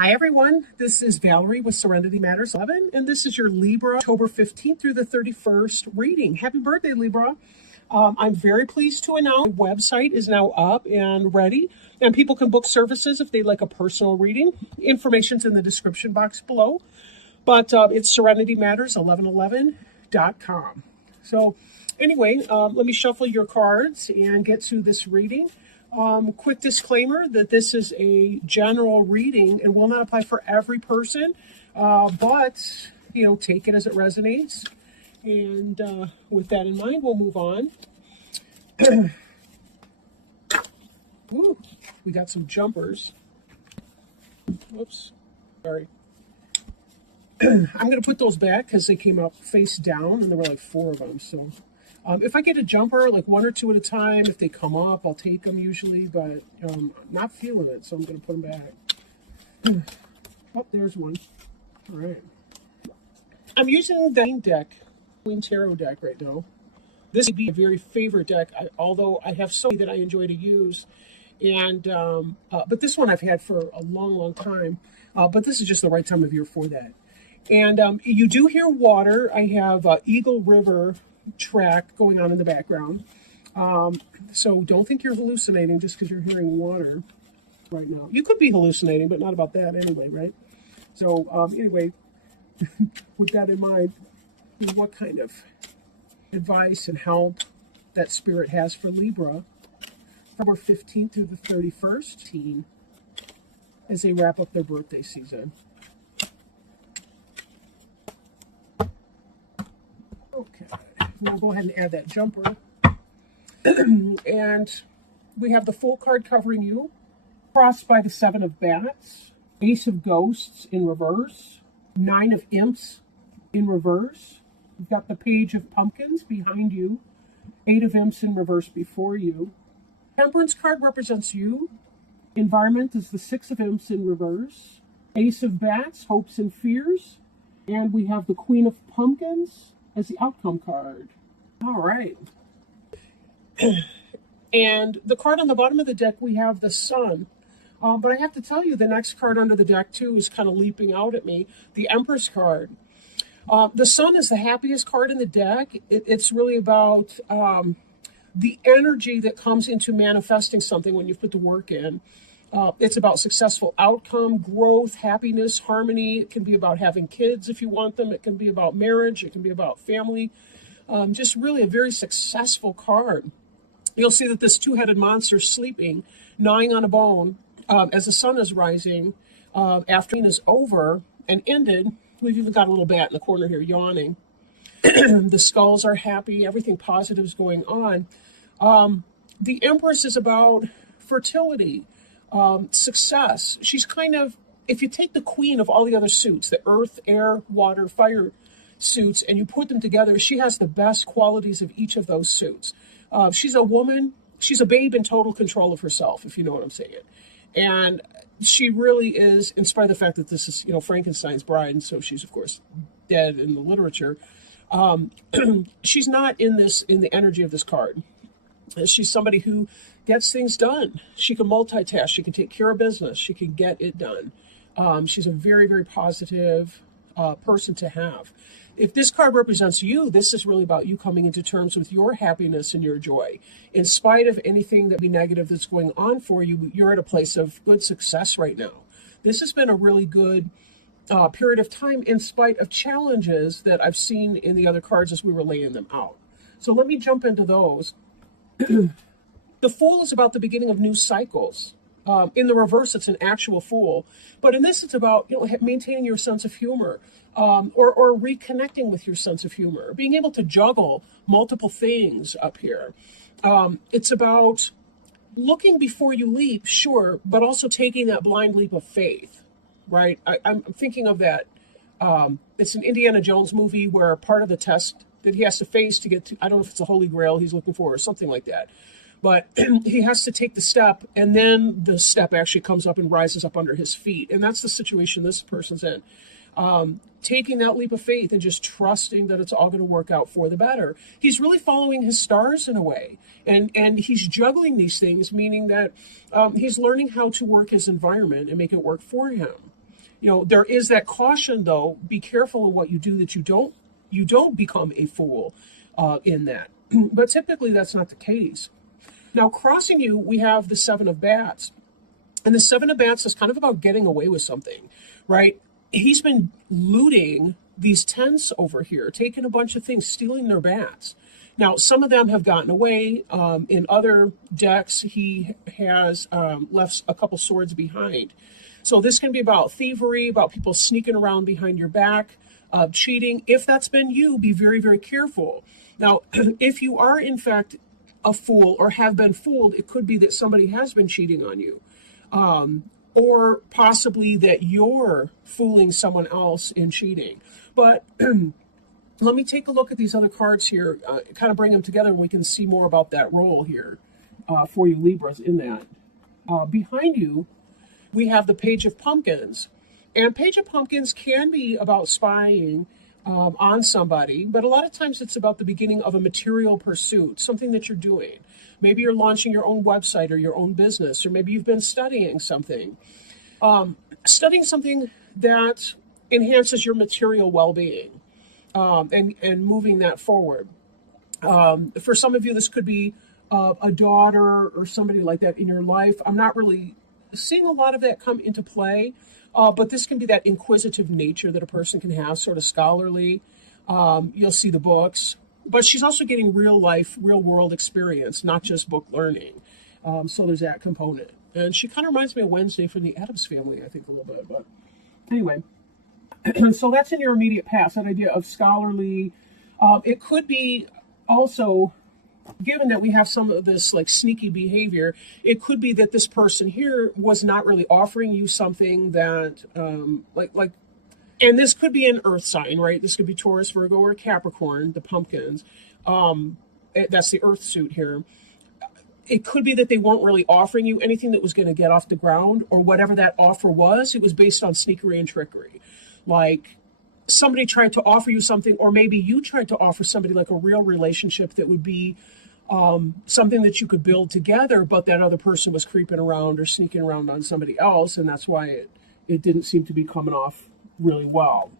Hi everyone, this is Valerie with Serenity Matters 11, and this is your Libra October 15th through the 31st reading. Happy birthday, Libra. I'm very pleased to announce the website is now up and ready, and people can book services if they'd like a personal reading. Information's in the description box below, but it's serenitymatters1111.com. So anyway, let me shuffle your cards and get to this reading. Quick disclaimer that this is a general reading and will not apply for every person, but, take it as it resonates. And with that in mind, we'll move on. Ooh, we got some jumpers. Whoops, sorry. I'm going to put those back because they came out face down and there were like 4 of them. So if I get a jumper, like 1 or 2 at a time, if they come up, I'll take them usually, but I'm not feeling it, so I'm going to put them back. Oh, there's one. All right. I'm using the deck, Queen Tarot deck right now. This would be a very favorite deck, although I have so many that I enjoy to use. And but this one I've had for a long, long time. But this is just the right time of year for that. And you do hear water. I have Eagle River track going on in the background. So don't think you're hallucinating just because you're hearing water right now. You could be hallucinating, but not about that anyway, right? So anyway, with that in mind, what kind of advice and help that spirit has for Libra from our 15th through the 31st as they wrap up their birthday season. Okay, we'll go ahead and add that jumper. And we have the full card covering you, crossed by the 7 of Bats, Ace of Ghosts in reverse, 9 of Imps in reverse. You've got the Page of Pumpkins behind you, 8 of Imps in reverse before you. Temperance card represents you. Environment is the 6 of Imps in reverse. Ace of Bats, Hopes and Fears. And we have the Queen of Pumpkins as the outcome card. All right. And the card on the bottom of the deck, we have the Sun. But I have to tell you, the next card under the deck, too, is kind of leaping out at me. The Empress card. The Sun is the happiest card in the deck. It's really about the energy that comes into manifesting something when you've put the work in. It's about successful outcome, growth, happiness, harmony. It can be about having kids if you want them. It can be about marriage. It can be about family. Just really a very successful card. You'll see that this 2-headed monster is sleeping, gnawing on a bone as the sun is rising. After it is over and ended, we've even got a little bat in the corner here yawning. The skulls are happy. Everything positive is going on. The Empress is about fertility, success. She's kind of, if you take the queen of all the other suits, the earth, air, water, fire suits, and you put them together, she has the best qualities of each of those suits. She's a woman. She's a babe in total control of herself, if you know what I'm saying. And she really is, in spite of the fact that this is, Frankenstein's bride, and so she's, of course, dead in the literature. She's not in the energy of this card. She's somebody who gets things done. She can multitask. She can take care of business. She can get it done. She's a very, very positive person to have. If this card represents you, this is really about you coming into terms with your happiness and your joy. In spite of anything that be negative that's going on for you, you're at a place of good success right now. This has been a really good period of time in spite of challenges that I've seen in the other cards as we were laying them out. So let me jump into those. The Fool is about the beginning of new cycles. In the reverse, it's an actual fool. But in this, it's about maintaining your sense of humor or reconnecting with your sense of humor, being able to juggle multiple things up here. It's about looking before you leap, sure, but also taking that blind leap of faith, right? I'm thinking of that. It's an Indiana Jones movie where part of the test that he has to face to get to, I don't know if it's a Holy Grail he's looking for or something like that. But he has to take the step, and then the step actually comes up and rises up under his feet. And that's the situation this person's in. Taking that leap of faith and just trusting that it's all going to work out for the better. He's really following his stars in a way. And he's juggling these things, meaning that he's learning how to work his environment and make it work for him. There is that caution though. Be careful of what you do, that you don't become a fool in that. But typically that's not the case. Now, crossing you, we have the Seven of Bats. And the Seven of Bats is kind of about getting away with something, right? He's been looting these tents over here, taking a bunch of things, stealing their bats. Now, some of them have gotten away. In other decks, he has left a couple swords behind. So this can be about thievery, about people sneaking around behind your back, cheating. If that's been you, be very, very careful. Now, if you are in fact a fool or have been fooled, it could be that somebody has been cheating on you. Or possibly that you're fooling someone else in cheating. But let me take a look at these other cards here, kind of bring them together, and we can see more about that role here for you Libras in that. Behind you, we have the Page of Pumpkins. And Page of Pumpkins can be about spying on somebody, but a lot of times it's about the beginning of a material pursuit, something that you're doing. Maybe you're launching your own website or your own business, or maybe you've been studying something. Studying something that enhances your material well-being and moving that forward. For some of you, this could be a daughter or somebody like that in your life. I'm not really seeing a lot of that come into play, but this can be that inquisitive nature that a person can have, sort of scholarly. You'll see the books. But she's also getting real life, real world experience, not just book learning. So there's that component. And she kind of reminds me of Wednesday from the Addams Family, I think, a little bit. But anyway, so that's in your immediate past, that idea of scholarly. It could be also, given that we have some of this like sneaky behavior, it could be that this person here was not really offering you something that, and this could be an earth sign, right? This could be Taurus, Virgo, or Capricorn, the pumpkins. That's the earth suit here. It could be that they weren't really offering you anything that was going to get off the ground, or whatever that offer was, it was based on sneakery and trickery. Like somebody tried to offer you something, or maybe you tried to offer somebody like a real relationship that would be something that you could build together, but that other person was creeping around or sneaking around on somebody else, and that's why it didn't seem to be coming off really well.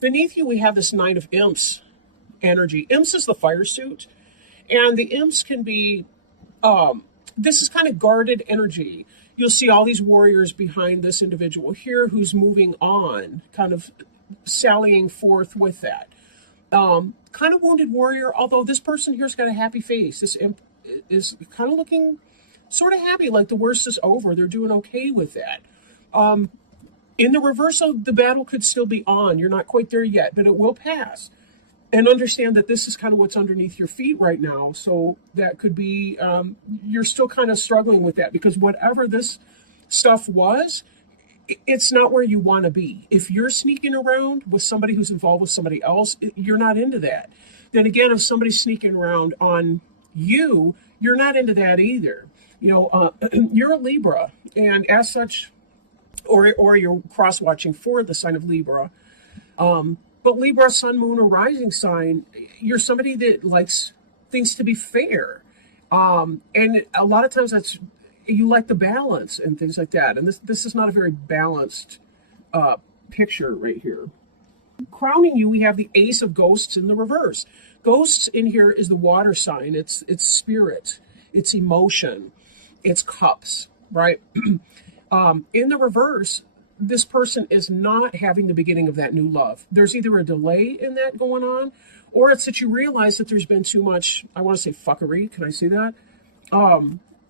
Beneath you, we have this Nine of Imps energy. Imps is the fire suit, and the imps can be, this is kind of guarded energy. You'll see all these warriors behind this individual here who's moving on, kind of sallying forth with that. Kind of wounded warrior, although this person here's got a happy face. This imp is kind of looking sort of happy, like the worst is over. They're doing okay with that. In the reversal, the battle could still be on. You're not quite there yet, but it will pass. And understand that this is kind of what's underneath your feet right now. So that could be, you're still kind of struggling with that, because whatever this stuff was, it's not where you want to be. If you're sneaking around with somebody who's involved with somebody else, you're not into that. Then again, if somebody's sneaking around on you, you're not into that either. You're a Libra, and as such, or you're cross-watching for the sign of Libra. But Libra, sun, moon, or rising sign, you're somebody that likes things to be fair. And a lot of times you like the balance and things like that. And this is not a very balanced picture right here. Crowning you, we have the Ace of Ghosts in the reverse. Ghosts in here is the water sign. It's spirit. It's emotion. It's cups, right? In the reverse, this person is not having the beginning of that new love. There's either a delay in that going on, or it's that you realize that there's been too much, I want to say fuckery. Can I say that?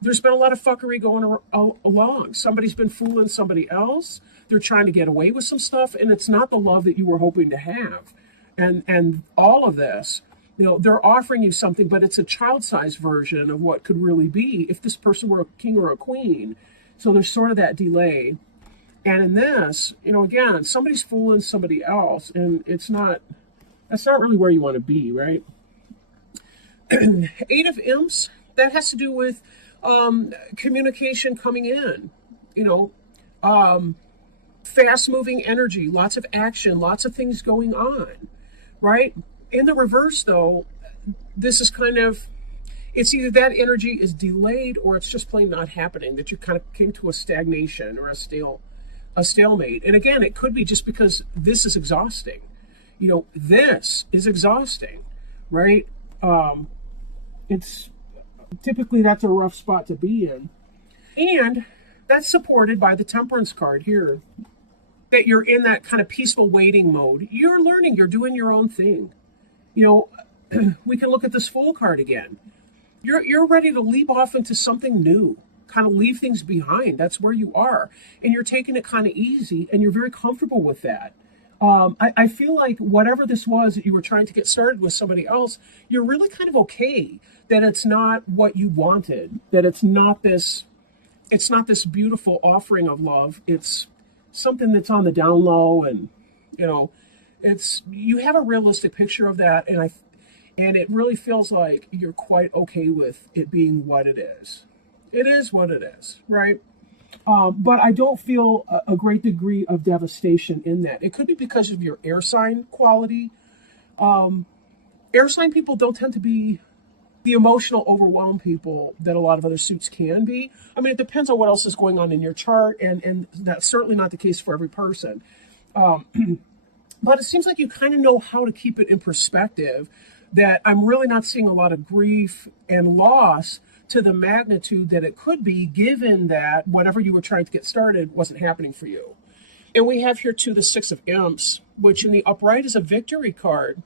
There's been a lot of fuckery going along. Somebody's been fooling somebody else. They're trying to get away with some stuff, and it's not the love that you were hoping to have. And all of this, they're offering you something, but it's a child-sized version of what could really be if this person were a king or a queen. So there's sort of that delay. And in this, again, somebody's fooling somebody else, and that's not really where you want to be, right? Eight of Imps, that has to do with communication coming in, fast-moving energy, lots of action, lots of things going on, right? In the reverse, though, this is kind of, it's either that energy is delayed or it's just plain not happening, that you kind of came to a stagnation or a a stalemate. And again, it could be just because this is exhausting. This is exhausting, right? It's typically that's a rough spot to be in. And that's supported by the Temperance card here, that you're in that kind of peaceful waiting mode. You're learning, you're doing your own thing. We can look at this Fool card again. You're ready to leap off into something new, kind of leave things behind. That's where you are. And you're taking it kind of easy, and you're very comfortable with that. I feel like whatever this was that you were trying to get started with somebody else, you're really kind of okay that it's not what you wanted, that it's not this beautiful offering of love. It's something that's on the down low, and you have a realistic picture of that, and it really feels like you're quite okay with it being what it is. It is what it is, right? But I don't feel a great degree of devastation in that. It could be because of your air sign quality. Air sign people don't tend to be the emotional, overwhelmed people that a lot of other suits can be. I mean, it depends on what else is going on in your chart, and that's certainly not the case for every person. But it seems like you kind of know how to keep it in perspective, that I'm really not seeing a lot of grief and loss to the magnitude that it could be, given that whatever you were trying to get started wasn't happening for you. And we have here too the Six of Imps, which in the upright is a victory card.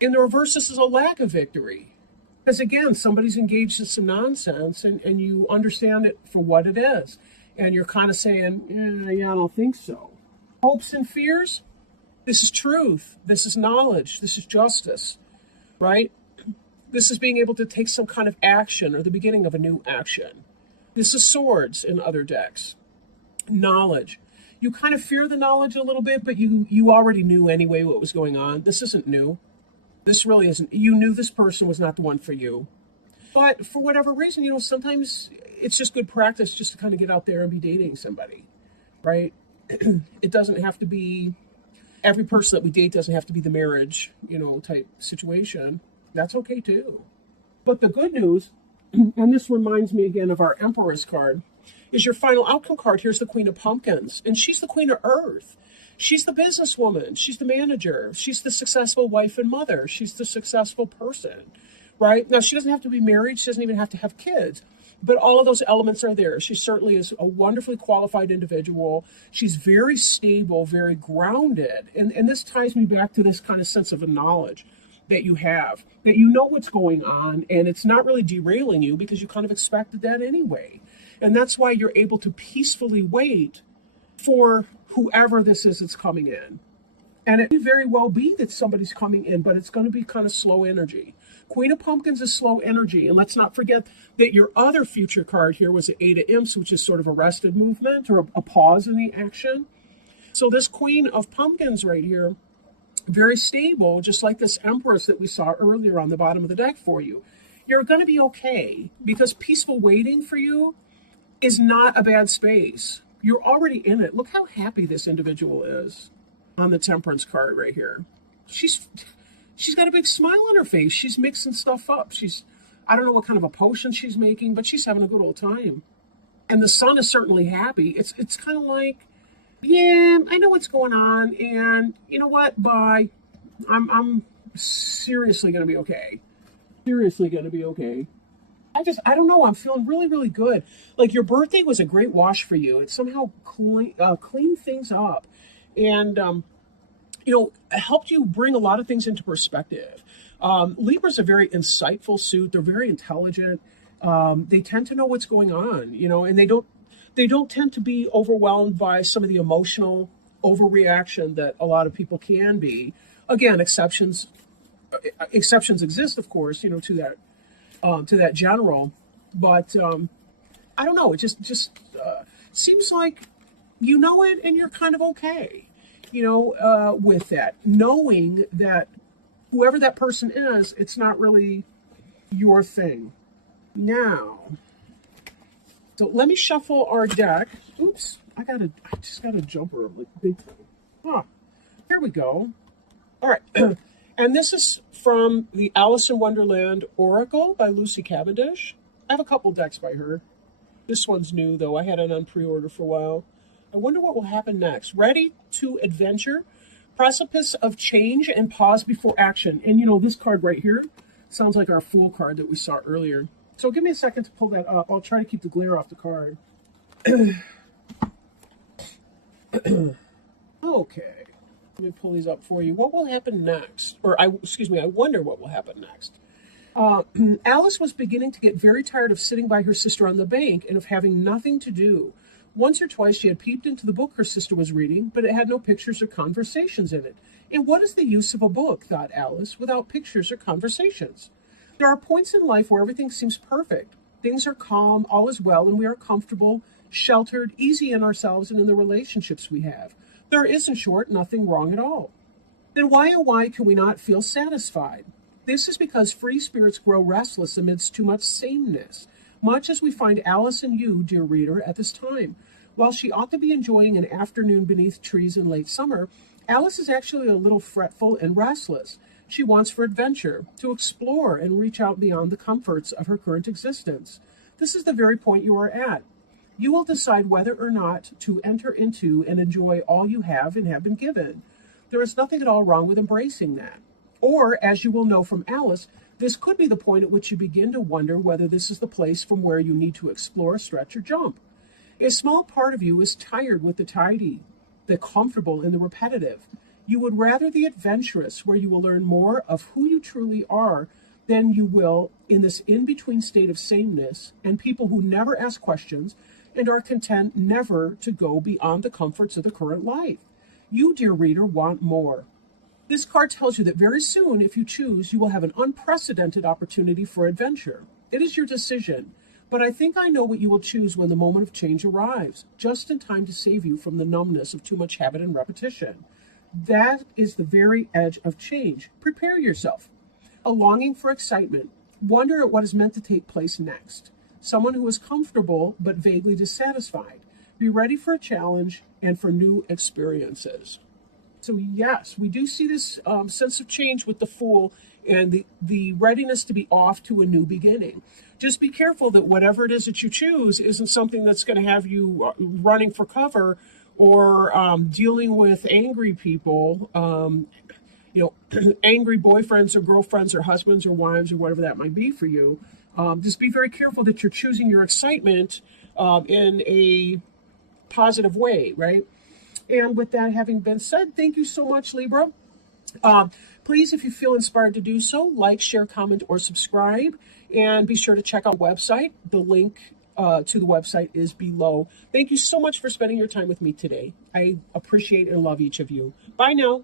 In the reverse, this is a lack of victory. Because again, somebody's engaged in some nonsense, and you understand it for what it is. And you're kind of saying, yeah, I don't think so. Hopes and fears, this is truth. This is knowledge. This is justice, right? This is being able to take some kind of action, or the beginning of a new action. This is Swords in other decks. Knowledge. You kind of fear the knowledge a little bit, but you already knew anyway what was going on. This isn't new. This really isn't. You knew this person was not the one for you. But for whatever reason, sometimes it's just good practice just to kind of get out there and be dating somebody, right? It doesn't have to be, every person that we date doesn't have to be the marriage, type situation. That's okay too. But the good news, and this reminds me again of our Empress card, is your final outcome card. Here's the Queen of Pumpkins, and she's the Queen of Earth. She's the businesswoman. She's the manager. She's the successful wife and mother. She's the successful person, right? Now, she doesn't have to be married. She doesn't even have to have kids. But all of those elements are there. She certainly is a wonderfully qualified individual. She's very stable, very grounded. And this ties me back to this kind of sense of a knowledge that you have, that you know what's going on, and it's not really derailing you because you kind of expected that anyway. And that's why you're able to peacefully wait for whoever this is that's coming in. And it may very well be that somebody's coming in, but it's going to be kind of slow energy. Queen of Pumpkins is slow energy. And let's not forget that your other future card here was the Eight of Imps, which is sort of arrested movement, or a pause in the action. So this Queen of Pumpkins right here, very stable, just like this Empress that we saw earlier on the bottom of the deck for you. You're going to be okay, because peaceful waiting for you is not a bad space. You're already in it. Look how happy this individual is on the Temperance card right here. She's got a big smile on her face. She's mixing stuff up. I don't know what kind of a potion she's making, but she's having a good old time. And the Sun is certainly happy. It's kind of like, yeah, I know what's going on, and you know what? Bye. I'm seriously going to be okay. Seriously going to be okay. I don't know. I'm feeling really, really good. Like, your birthday was a great wash for you. It somehow cleaned things up, and helped you bring a lot of things into perspective. Libra's a very insightful suit. They're very intelligent. They tend to know what's going on, and they don't tend to be overwhelmed by some of the emotional overreaction that a lot of people can be. Again, exceptions exist, of course, to that general. But I don't know. It just seems like you know it, and you're kind of okay, with that, knowing that whoever that person is, it's not really your thing. Now, so let me shuffle our deck. Oops, I just got a jumper like big time. Here we go. All right, and this is from the Alice in Wonderland Oracle by Lucy Cavendish. I have a couple decks by her. This one's new, though. I had it on pre-order for a while. I wonder what will happen next. Ready to adventure, precipice of change, and pause before action. And you know, this card right here sounds like our Fool card that we saw earlier. So give me a second to pull that up. I'll try to keep the glare off the card. Okay. Let me pull these up for you. What will happen next? I wonder what will happen next. Alice was beginning to get very tired of sitting by her sister on the bank and of having nothing to do. Once or twice she had peeped into the book her sister was reading, but it had no pictures or conversations in it. And what is the use of a book, thought Alice, without pictures or conversations? There are points in life where everything seems perfect. Things are calm, all is well, and we are comfortable, sheltered, easy in ourselves and in the relationships we have. There is, in short, nothing wrong at all. Then why, oh why, can we not feel satisfied? This is because free spirits grow restless amidst too much sameness, much as we find Alice and you, dear reader, at this time. While she ought to be enjoying an afternoon beneath trees in late summer, Alice is actually a little fretful and restless. She wants for adventure, to explore and reach out beyond the comforts of her current existence. This is the very point you are at. You will decide whether or not to enter into and enjoy all you have and have been given. There is nothing at all wrong with embracing that. Or, as you will know from Alice, this could be the point at which you begin to wonder whether this is the place from where you need to explore, stretch, or jump. A small part of you is tired with the tidy, the comfortable, and the repetitive. You would rather the adventurous, where you will learn more of who you truly are than you will in this in-between state of sameness, and people who never ask questions and are content never to go beyond the comforts of the current life. You, dear reader, want more. This card tells you that very soon, if you choose, you will have an unprecedented opportunity for adventure. It is your decision, but I think I know what you will choose when the moment of change arrives, just in time to save you from the numbness of too much habit and repetition. That is the very edge of change. Prepare yourself. A longing for excitement. Wonder at what is meant to take place next. Someone who is comfortable but vaguely dissatisfied. Be ready for a challenge and for new experiences. So yes, we do see this sense of change with the Fool and the readiness to be off to a new beginning. Just be careful that whatever it is that you choose isn't something that's going to have you running for cover or dealing with angry people, angry boyfriends or girlfriends or husbands or wives or whatever that might be for you. Just be very careful that you're choosing your excitement in a positive way, right? And with that having been said, thank you so much, Libra. Please, if you feel inspired to do so, like, share, comment, or subscribe. And be sure to check out the website. The link to the website is below. Thank you so much for spending your time with me today. I appreciate and love each of you. Bye now.